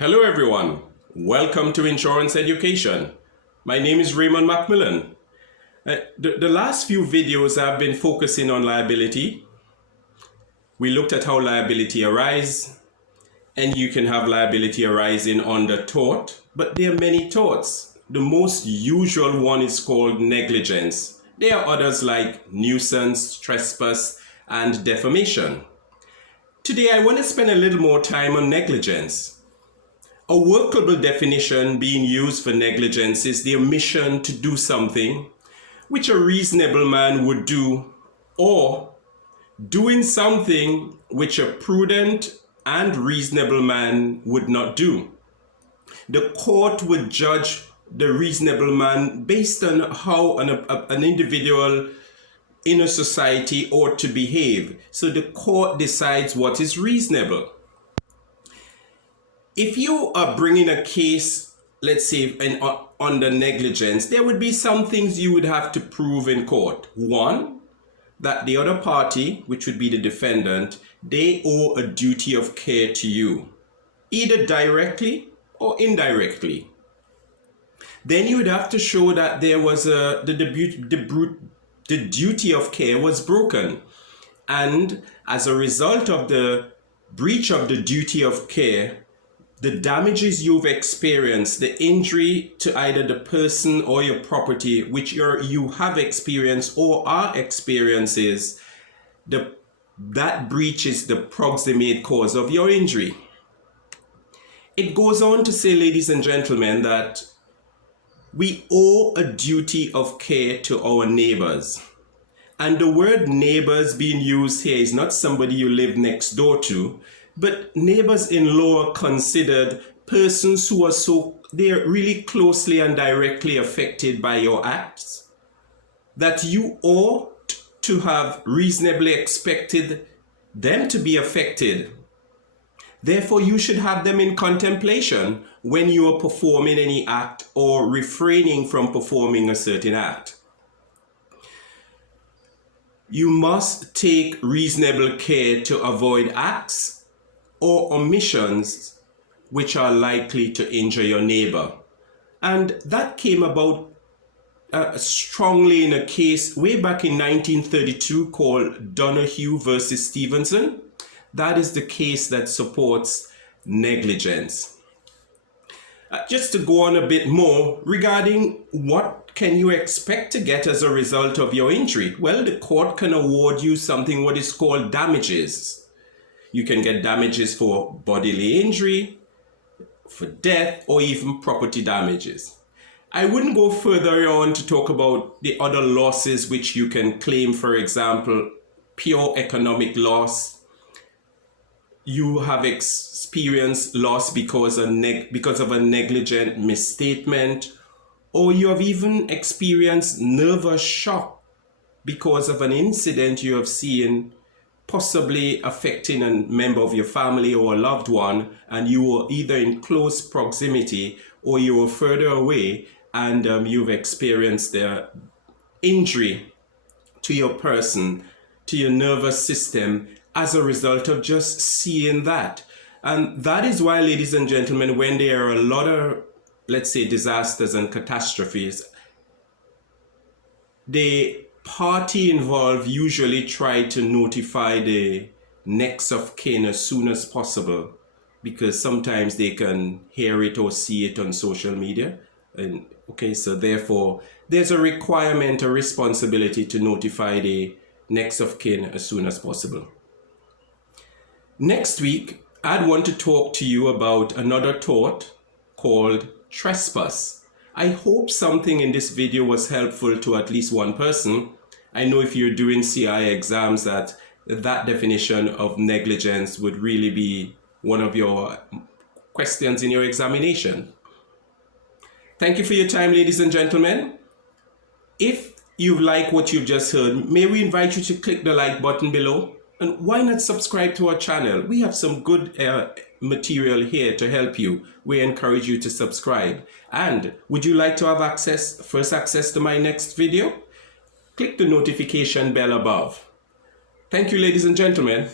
Hello everyone, welcome to Insurance Education. My name is Raymond Macmillan. The last few videos I've been focusing on liability. We looked at how liability arises, and you can have liability arising under tort, but there are many torts. The most usual one is called negligence. There are others like nuisance, trespass, and defamation. Today I want to spend a little more time on negligence. A workable definition being used for negligence is the omission to do something which a reasonable man would do, or doing something which a prudent and reasonable man would not do. The court would judge the reasonable man based on how an individual in a society ought to behave. So the court decides what is reasonable. If you are bringing a case, let's say under negligence, there would be some things you would have to prove in court. One, that the other party, which would be the defendant, they owe a duty of care to you, either directly or indirectly. Then you would have to show that there was the duty of care was broken, and as a result of the breach of the duty of care, the damages you've experienced, the injury to either the person or your property, which you have experienced or are experiences, that breach is the proximate cause of your injury. It goes on to say, ladies and gentlemen, that we owe a duty of care to our neighbors. And the word neighbors being used here is not somebody you live next door to, but neighbors in law are considered persons who are they're really closely and directly affected by your acts, that you ought to have reasonably expected them to be affected. Therefore, you should have them in contemplation when you are performing any act or refraining from performing a certain act. You must take reasonable care to avoid acts or omissions which are likely to injure your neighbor. And that came about strongly in a case way back in 1932 called Donahue versus Stevenson. That is the case that supports negligence. Just to go on a bit more regarding what can you expect to get as a result of your injury? Well, the court can award you something what is called damages. You can get damages for bodily injury, for death, or even property damages. I wouldn't go further on to talk about the other losses which you can claim. For example, pure economic loss. You have experienced loss because of a negligent misstatement, or you have even experienced nervous shock because of an incident you have seen possibly affecting a member of your family or a loved one, and you were either in close proximity or you were further away, and you've experienced the injury to your person, to your nervous system, as a result of just seeing that. And that is why, ladies and gentlemen, when there are a lot of, let's say, disasters and catastrophes, the party involved usually try to notify the next of kin as soon as possible, because sometimes they can hear it or see it on social media. And so therefore there's a requirement, a responsibility to notify the next of kin as soon as possible. Next week, I'd want to talk to you about another tort called trespass. I hope something in this video was helpful to at least one person. I know if you're doing CI exams that definition of negligence would really be one of your questions in your examination. Thank you for your time, ladies and gentlemen. If you like what you've just heard, may we invite you to click the like button below, and why not subscribe to our channel? We have some good material here to help you. We encourage you to subscribe. And would you like to have first access to my next video? Click the notification bell above. Thank you, ladies and gentlemen.